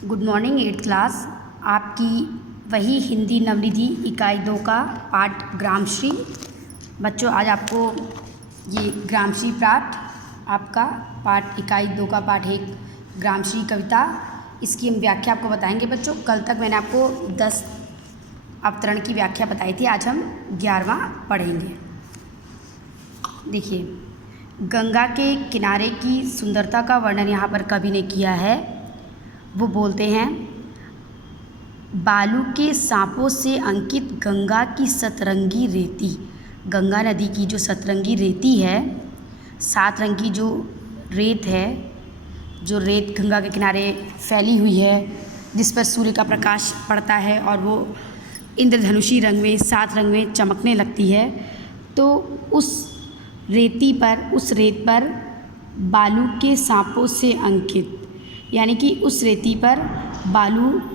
Good morning 8th class. आपकी वही हिंदी नवनिधि इकाई 2 का पाठ ग्रामश्री। बच्चों आज आपको ये ग्रामश्री पाठ आपका पाठ इकाई 2 का पाठ है ग्रामश्री कविता। इसकी हम व्याख्या आपको बताएंगे बच्चों। कल तक मैंने आपको 10 अवतरण की व्याख्या बताई थी, आज हम 11वां पढ़ेंगे। देखिए, गंगा के किनारे की सुंदरता का वर्णन यहाँ पर कवि ने किया है। वो बोलते हैं, बालू के सांपों से अंकित गंगा की सतरंगी रेती। गंगा नदी की जो सतरंगी रेती है, 7 रंग की जो रेत है, जो रेत गंगा के किनारे फैली हुई है, जिस पर सूर्य का प्रकाश पड़ता है और वो इंद्रधनुषी रंग में 7 रंग में चमकने लगती है। तो उस रेत पर बालू के सांपों से अंकित, यानी कि उस रेती पर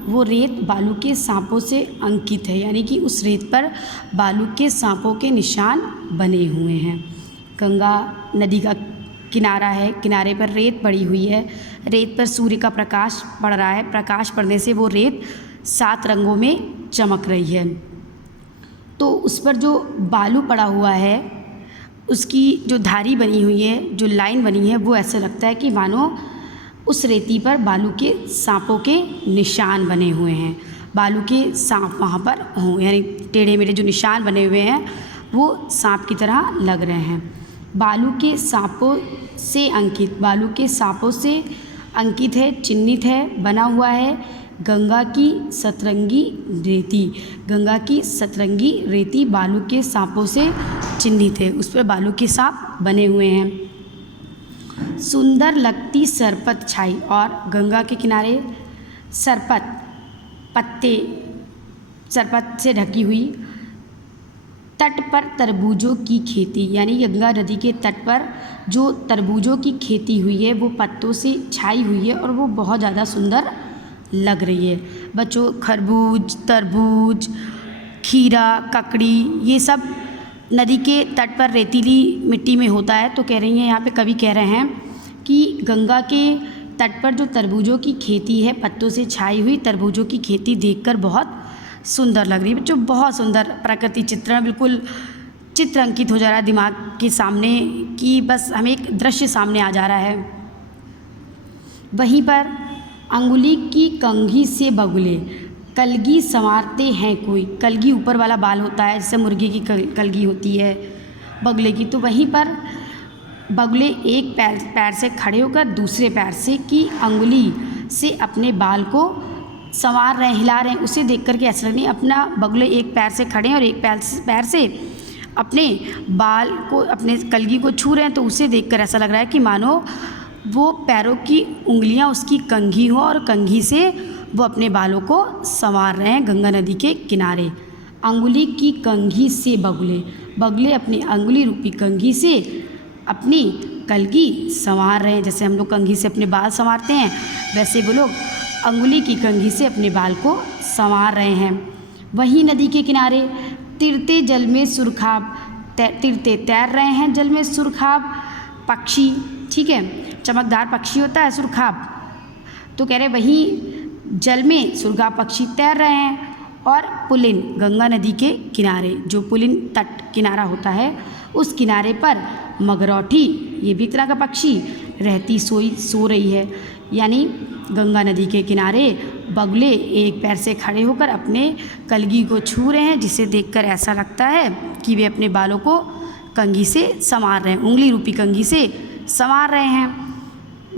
वो रेत बालू के सांपों से अंकित है, यानी कि उस रेत पर बालू के सांपों के निशान बने हुए हैं। गंगा नदी का किनारा है, किनारे पर रेत पड़ी हुई है, रेत पर सूर्य का प्रकाश पड़ रहा है, प्रकाश पड़ने से वो रेत 7 रंगों में चमक रही है। तो उस पर जो बालू पड़ा हुआ है, उसकी जो धारी बनी हुई है, जो लाइन बनी है, वो ऐसा लगता है कि मानो उस रेती पर बालू के सांपों के निशान बने हुए हैं। बालू के सांप वहाँ पर हों, यानी टेढ़े मेढ़े जो निशान बने हुए हैं वो सांप की तरह लग रहे हैं। बालू के सांपों से अंकित, बालू के सांपों से अंकित है, चिन्हित है, बना हुआ है गंगा की सतरंगी रेती। गंगा की सतरंगी रेती बालू के सांपों से चिन्हित है, उस पर बालू के सांप बने हुए हैं। सुंदर लगती सरपत छाई, और गंगा के किनारे सरपत से ढकी हुई तट पर तरबूजों की खेती, यानी गंगा नदी के तट पर जो तरबूजों की खेती हुई है वो पत्तों से छाई हुई है और वो बहुत ज़्यादा सुंदर लग रही है। बच्चों, खरबूज, तरबूज, खीरा, ककड़ी, ये सब नदी के तट पर रेतीली मिट्टी में होता है। तो कह रही हैं, यहाँ पे कवि कह रहे हैं कि गंगा के तट पर जो तरबूजों की खेती है, पत्तों से छाई हुई तरबूजों की खेती देखकर बहुत सुंदर लग रही है। बच्चों, बहुत सुंदर प्रकृति चित्रण, बिल्कुल चित्र अंकित हो जा रहा है दिमाग के सामने कि बस हमें एक दृश्य सामने आ जा रहा है। वहीं पर अंगुली की कंघी से बगुले कलगी संवारते हैं कोई। कलगी ऊपर वाला बाल होता है, जैसे मुर्गी की कलगी होती है बगुले की। तो वहीं पर बगुले एक पैर से खड़े होकर दूसरे पैर से की अंगुली से अपने बाल को संवार रहे हैं, हिला रहे हैं। उसे देख करके ऐसा लग रही है अपना बगुले एक पैर से खड़े हैं और एक पैर से अपने बाल को, अपने कलगी को छू रहे हैं। तो उसे देखकर ऐसा लग रहा है कि मानो वो पैरों की उंगलियां उसकी कंघी हो और कंघी से वो अपने बालों को संवार रहे हैं गंगा नदी के किनारे। अंगुली की कंघी से बगुले अपनी अंगुली रूपी कंघी से अपनी कलगी संवार रहे हैं। जैसे हम लोग कंघी से अपने बाल संवारते हैं, वैसे वो लोग अंगुली की कंघी से अपने बाल को संवार रहे हैं। वहीं नदी के किनारे तिरते जल में सुरखाब, तिरते तैर रहे हैं जल में सुरखाब पक्षी, ठीक है, चमकदार पक्षी होता है सुरखाब। तो कह रहे वहीं जल में सुरखाब पक्षी तैर रहे हैं। और पुलिन, गंगा नदी के किनारे जो पुलिन तट किनारा होता है, उस किनारे पर मगरौठी, ये भी तरह का पक्षी, रहती सो रही है। यानी गंगा नदी के किनारे बगुले एक पैर से खड़े होकर अपने कलगी को छू रहे हैं, जिसे देखकर ऐसा लगता है कि वे अपने बालों को कंघी से संवार रहे हैं, उंगली रूपी कंघी से संवार रहे हैं।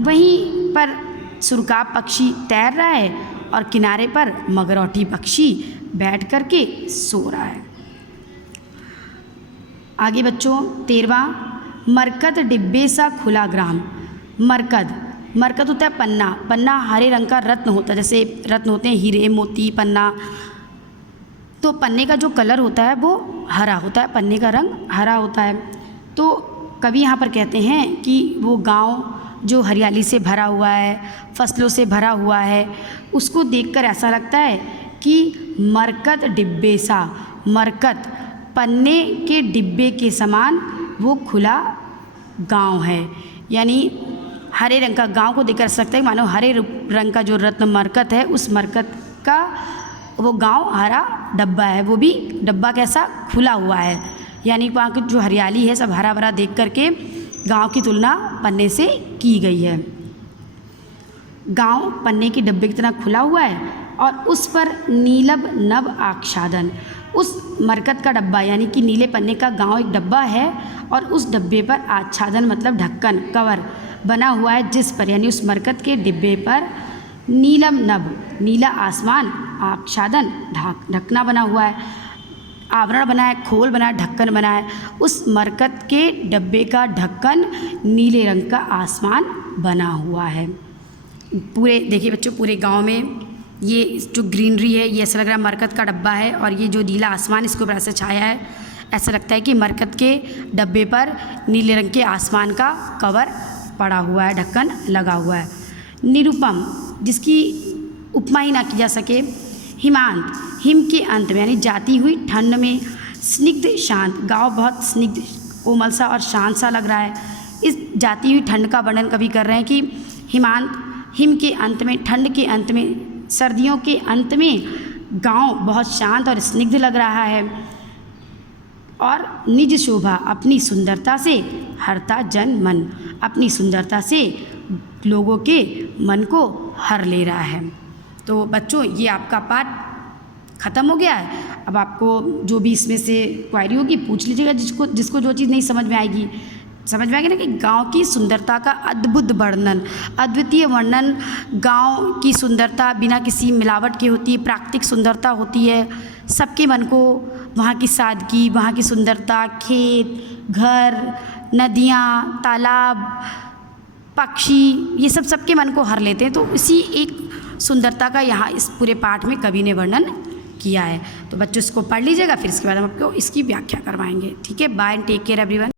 वहीं पर सुरखाब पक्षी तैर रहा है और किनारे पर मगरौठी पक्षी बैठ करके सो रहा है। आगे बच्चों 13वां, मरकत डिब्बे सा खुला ग्राम। मरकत होता है पन्ना हरे रंग का रत्न होता है, जैसे रत्न होते हैं हीरे, मोती, पन्ना। तो पन्ने का जो कलर होता है वो हरा होता है, पन्ने का रंग हरा होता है। तो कवि यहाँ पर कहते हैं कि वो गांव जो हरियाली से भरा हुआ है, फसलों से भरा हुआ है, उसको देखकर ऐसा लगता है कि मरकत डिब्बे सा, मरकत पन्ने के डिब्बे के समान वो खुला गांव है। यानी हरे रंग का, गाँव को देखकर सकते हैं मानो हरे रंग का जो रत्न मरकत है, उस मरकत का वो गाँव हरा डब्बा है, वो भी डब्बा कैसा खुला हुआ है, यानी वहाँ की जो हरियाली है सब हरा भरा देख करके गाँव की तुलना पन्ने से की गई है। गाँव पन्ने के डब्बे की तरह खुला हुआ है और उस पर नीलब नभ आच्छादन, उस मरकत का डब्बा यानी कि नीले पन्ने का गाँव एक डब्बा है और उस डब्बे पर आच्छादन मतलब ढक्कन, कवर बना हुआ है, जिस पर यानी उस मरकत के डिब्बे पर नीलम नभ, नीला आसमान, आच्छादन ढकना बना हुआ है, आवरण बना है, खोल बना है, ढक्कन बना है। उस मरकत के डब्बे का ढक्कन नीले रंग का आसमान बना हुआ है। पूरे देखिए बच्चों, पूरे गांव में ये जो ग्रीनरी है ये ऐसा लग रहा है मरकत का डब्बा है और ये जो नीला आसमान इसके ऊपर ऐसे छाया है, ऐसा लगता है कि मरकत के डब्बे पर नीले रंग के आसमान का कवर पड़ा हुआ है, ढक्कन लगा हुआ है। निरुपम, जिसकी उपमा ही ना की जा सके। हिमांत, हिम के अंत में यानी जाती हुई ठंड में। स्निग्ध शांत, गाँव बहुत स्निग्ध कोमल सा और शांत सा लग रहा है। इस जाती हुई ठंड का वर्णन कवि कर रहे हैं कि हिमांत, हिम के अंत में, ठंड के अंत में, सर्दियों के अंत में गाँव बहुत शांत और स्निग्ध लग रहा है और निज शोभा, अपनी सुंदरता से हरता जन मन, अपनी सुंदरता से लोगों के मन को हर ले रहा है। तो बच्चों ये आपका पाठ ख़त्म हो गया है। अब आपको जो भी इसमें से क्वायरी होगी पूछ लीजिएगा, जिसको जो चीज़ नहीं समझ में आएगी। समझ में आएगी ना कि गांव की सुंदरता का अद्भुत वर्णन, अद्वितीय वर्णन, गांव की सुंदरता बिना किसी मिलावट के होती है, प्राकृतिक सुंदरता होती है। सबके मन को वहाँ की सादगी, वहाँ की सुंदरता, खेत, घर, नदियाँ, तालाब, पक्षी, ये सब सबके मन को हर लेते हैं। तो इसी एक सुंदरता का यहाँ इस पूरे पाठ में कवि ने वर्णन किया है। तो बच्चों इसको पढ़ लीजिएगा, फिर इसके बाद हम आपको इसकी व्याख्या करवाएंगे। ठीक है, bye and take care everyone.